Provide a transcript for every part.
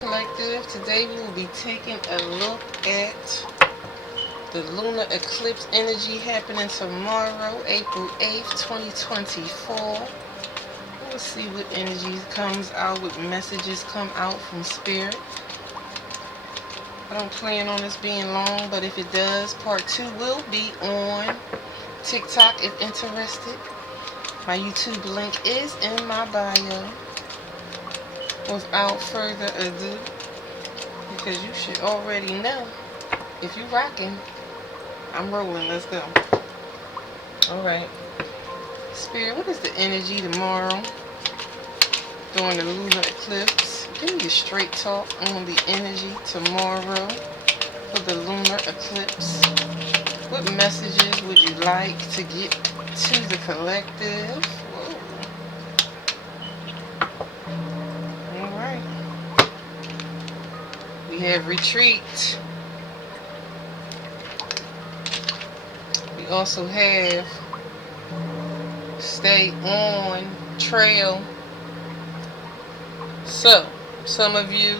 Collective, today we will be taking a look at the lunar eclipse energy happening tomorrow, April 8th, 2024. We'll see what energy comes out, what messages come out from spirit. I don't plan on this being long, but if it does, part 2 will be on TikTok if interested. My YouTube link is in my bio. Without further ado, because you should already know, if you rocking, I'm rolling. Let's go. Alright. Spirit, what is the energy tomorrow during the lunar eclipse? Give me a straight talk on the energy tomorrow for the lunar eclipse. What messages would you like to get to the collective? We have retreat. We also have stay on trail. So, some of you,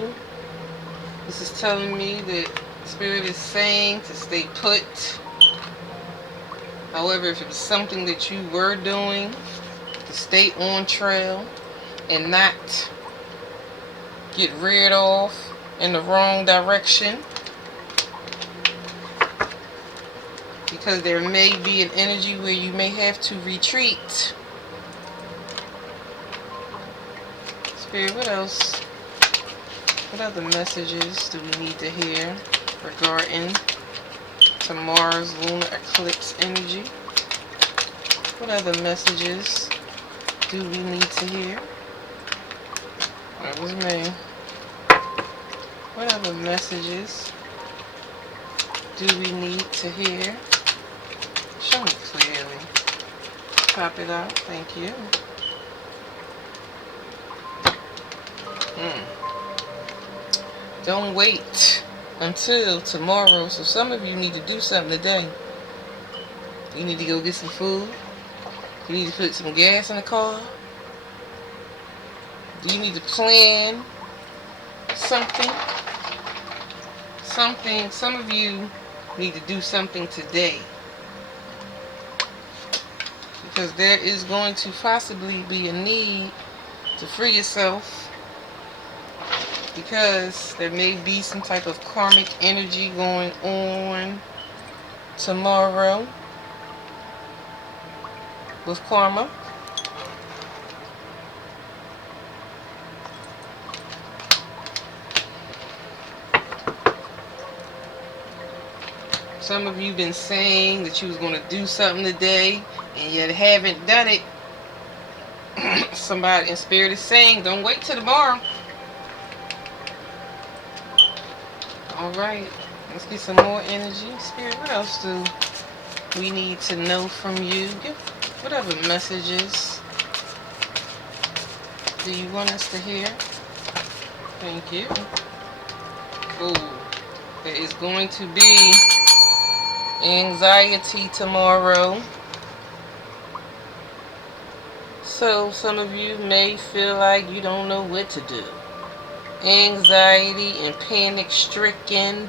this is telling me that Spirit is saying to stay put. However, if it was something that you were doing, to stay on trail and not get reared off in the wrong direction, because there may be an energy where you may have to retreat. Spirit, what else? What other messages do we need to hear regarding tomorrow's lunar eclipse energy? What other messages do we need to hear? That was me. What other messages do we need to hear? Show me clearly. Pop it out. Thank you. Don't wait until tomorrow. So some of you need to do something today. You need to go get some food. You need to put some gas in the car. You need to plan something. Some of you need to do something today, because there is going to possibly be a need to free yourself, because there may be some type of karmic energy going on tomorrow with karma. Some of you been saying that you was going to do something today and yet haven't done it. Somebody in spirit is saying, don't wait till tomorrow. Alright, let's get some more energy. Spirit, what else do we need to know from you? What other messages do you want us to hear? Thank you. Oh, there is going to be anxiety tomorrow. So some of you may feel like you don't know what to do. Anxiety and panic stricken.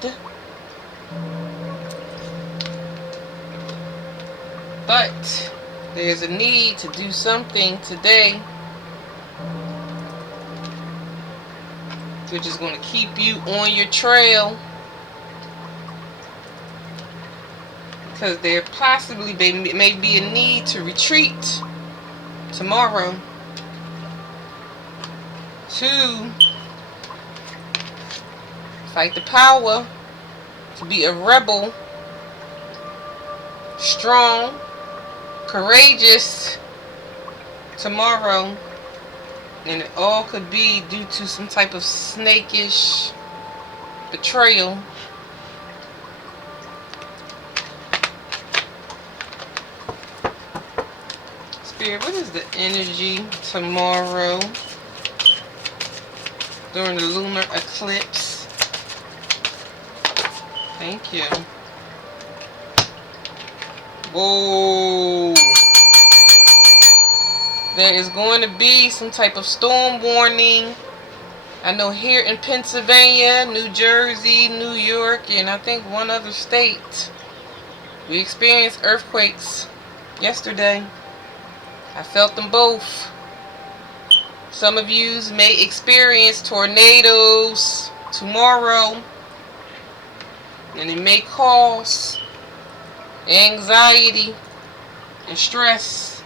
But there's a need to do something today which is going to keep you on your trail. Because there possibly may be a need to retreat tomorrow to fight the power, to be a rebel, strong, courageous tomorrow. And it all could be due to some type of snakish betrayal. Spirit, what is the energy tomorrow during the lunar eclipse? Thank you. Whoa. There is going to be some type of storm warning I know here in Pennsylvania, New Jersey, New York, and I think one other state, we experienced earthquakes yesterday. I felt them both. Some of you may experience tornadoes tomorrow, and it may cause anxiety and stress,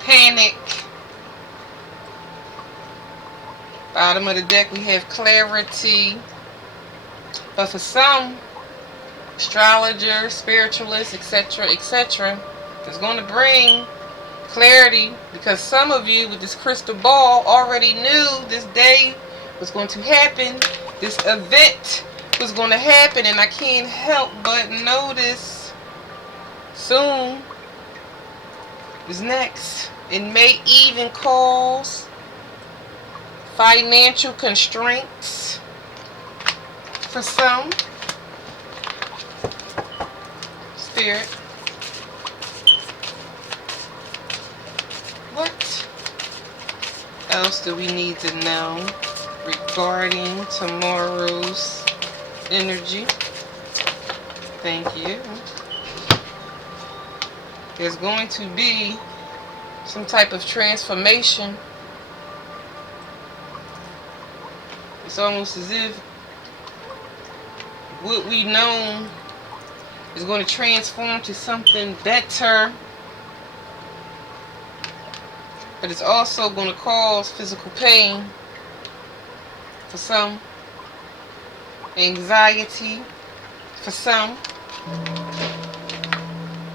panic. Bottom of the deck we have clarity. But for some astrologers, spiritualists, etc., etc., it's going to bring clarity, because some of you with this crystal ball already knew this day was going to happen, this event was going to happen, and I can't help but notice soon is next. It may even cause financial constraints for some. Spirit, what else do we need to know regarding tomorrow's energy? Thank you. There's going to be some type of transformation. It's almost as if what we know is going to transform to something better. But it's also going to cause physical pain for some, anxiety for some,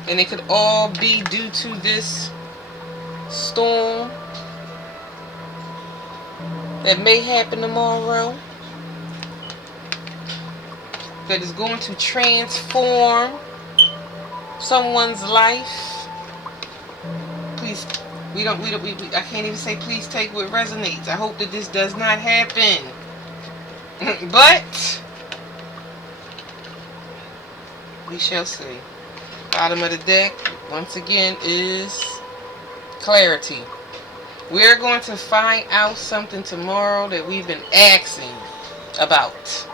and it could all be due to this storm that may happen tomorrow, that is going to transform someone's life. Please, I can't even say please take what resonates. I hope that this does not happen. But we shall see. Bottom of the deck, once again, is clarity. We're going to find out something tomorrow that we've been asking about.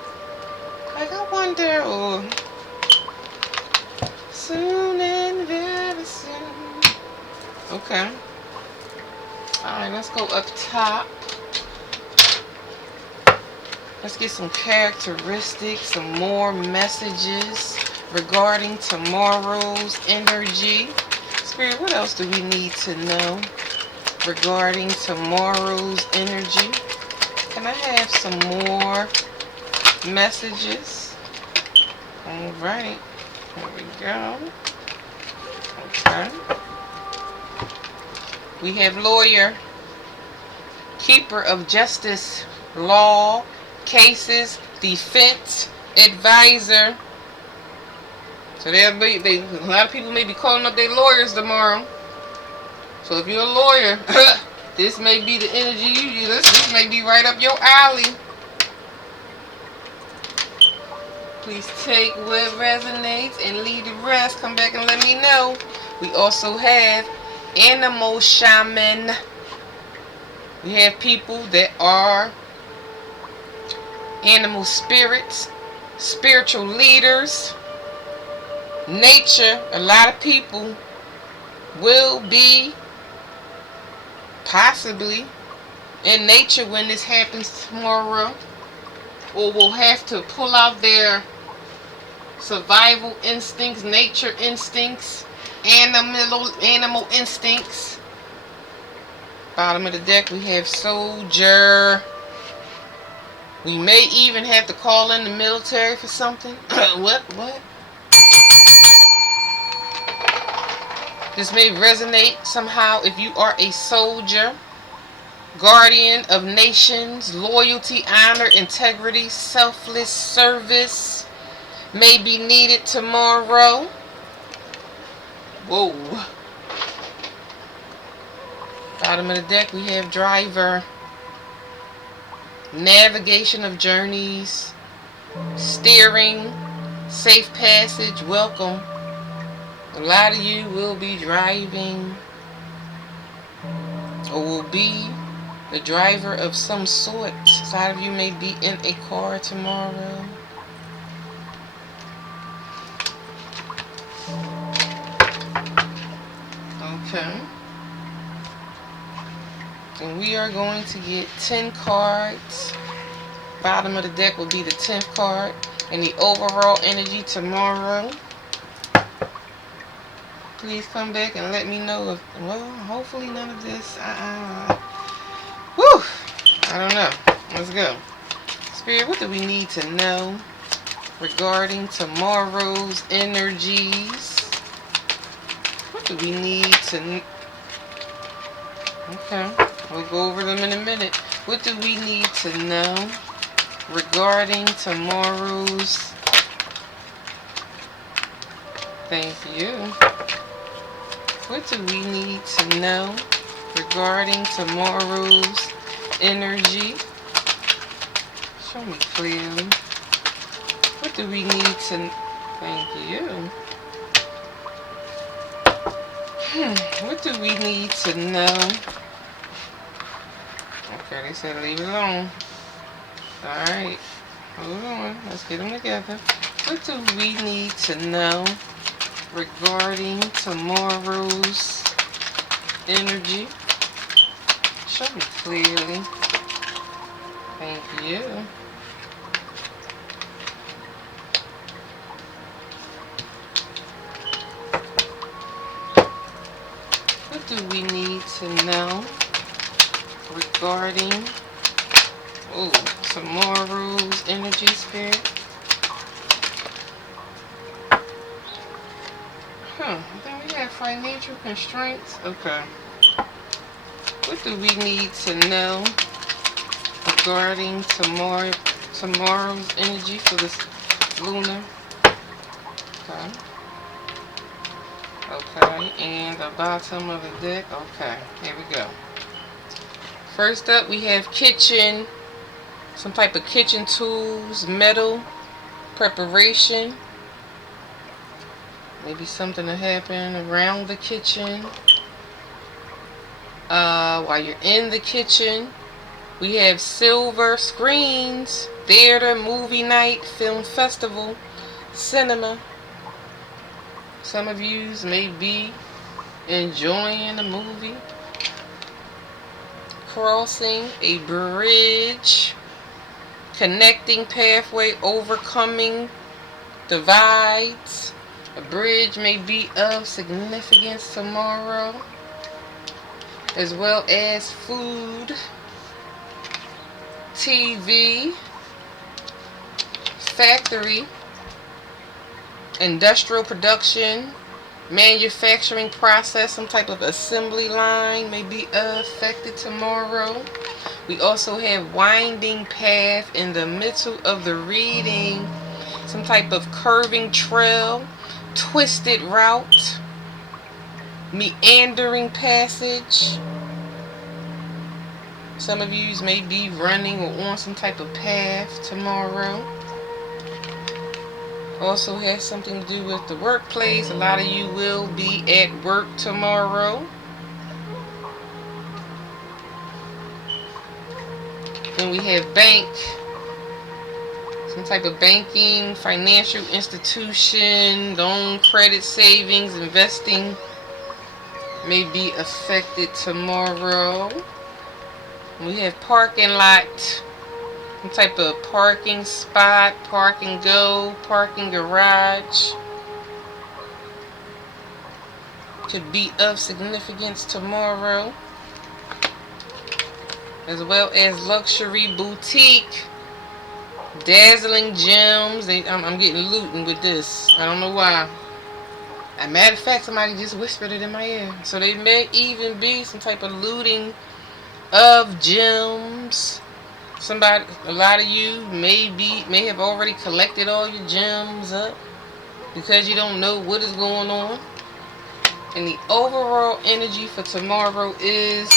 Like, I wonder, or soon and very soon. Okay. Alright, let's go up top. Let's get some characteristics, some more messages regarding tomorrow's energy. Spirit, what else do we need to know regarding tomorrow's energy? Can I have some more messages? Alright. There we go. Okay. We have lawyer, keeper of justice, law, cases, defense, advisor. So there'll be a lot of people may be calling up their lawyers tomorrow. So if you're a lawyer, this may be the energy you use. This may be right up your alley. Please take what resonates and leave the rest. Come back and let me know. We also have animal shaman. We have people that are animal spirits, spiritual leaders, nature. A lot of people will be possibly in nature when this happens tomorrow, or will have to pull out their survival instincts, nature instincts, animal instincts. Bottom of the deck we have soldier. We may even have to call in the military for something. What? This may resonate somehow if you are a soldier, guardian of nations, loyalty, honor, integrity, selfless service may be needed tomorrow. Whoa. Bottom of the deck we have driver. Navigation of journeys, steering, safe passage, welcome. A lot of you will be driving, or will be The driver of some sort. Side of you may be in a car tomorrow. Okay. And we are going to get 10 cards. Bottom of the deck will be the 10th card. And the overall energy tomorrow. Please come back and let me know if, well, hopefully none of this, whew, I don't know. Let's go. Spirit, what do we need to know regarding tomorrow's energies? What do we need to, okay, we'll go over them in a minute. What do we need to know regarding tomorrow's, thank you. What do we need to know regarding tomorrow's energy? Show me clearly. What do we need to... Thank you. What do we need to know? Okay, they said leave it alone. Alright. Hold on. Let's get them together. What do we need to know regarding tomorrow's energy? Show me clearly. Thank you. What do we need to know regarding tomorrow's energy, Spirit? Then we have financial constraints. Okay. What do we need to know regarding tomorrow's energy for this lunar? Okay. Okay, and the bottom of the deck. Okay, here we go. First up, we have kitchen, some type of kitchen tools, metal, preparation. Maybe something to happen around the kitchen. While you're in the kitchen, we have silver screens, theater, movie night, film festival, cinema. Some of you may be enjoying a movie. Crossing a bridge, connecting pathway, overcoming divides. A bridge may be of significance tomorrow, as well as food, TV, factory, industrial production, manufacturing process, some type of assembly line may be affected tomorrow. We also have winding path in the middle of the reading, some type of curving trail, twisted route, meandering passage. Some of you may be running or on some type of path tomorrow. Also has something to do with the workplace. A lot of you will be at work tomorrow. Then we have bank, some type of banking, financial institution, loan, credit, savings, investing may be affected tomorrow. We have parking lot, some type of parking spot, park and go, parking garage. Could be of significance tomorrow. As well as luxury boutique, dazzling gems. I'm getting looting with this. I don't know why. As a matter of fact, somebody just whispered it in my ear. So they may even be some type of looting of gems. A lot of you may have already collected all your gems up because you don't know what is going on. And the overall energy for tomorrow is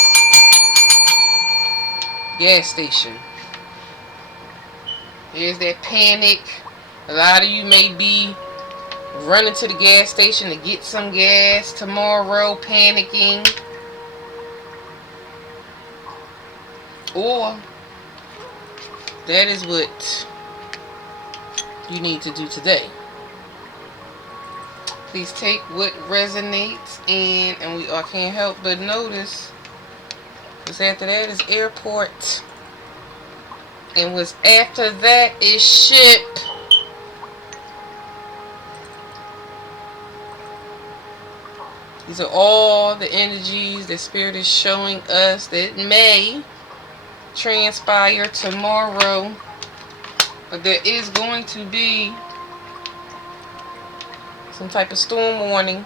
gas station. There's that panic. A lot of you may be running to the gas station to get some gas tomorrow, panicking. Or that is what you need to do today. Please take what resonates, and I can't help but notice, because after that is airport, and what's after that is ship. These are all the energies that Spirit is showing us that may transpire tomorrow, but there is going to be some type of storm warning,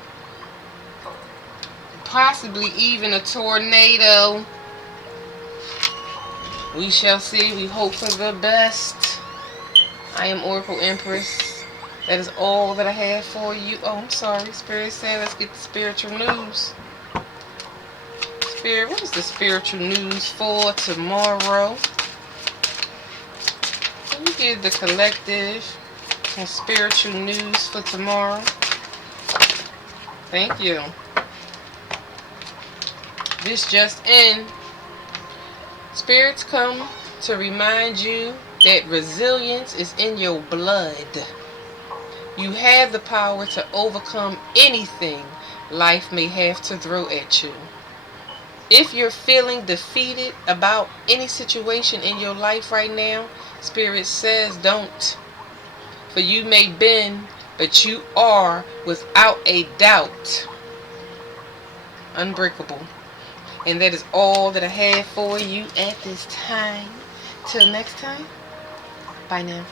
possibly even a tornado. We shall see. We hope for the best. I am Oracle Empress. That is all that I have for you. Oh, I'm sorry. Spirit said let's get the spiritual news. Spirit, what is the spiritual news for tomorrow? Can we give the collective some spiritual news for tomorrow? Thank you. This just in. Spirits come to remind you that resilience is in your blood. You have the power to overcome anything life may have to throw at you. If you're feeling defeated about any situation in your life right now, Spirit says don't. For you may bend, but you are without a doubt unbreakable. And that is all that I have for you at this time. Till next time, bye now.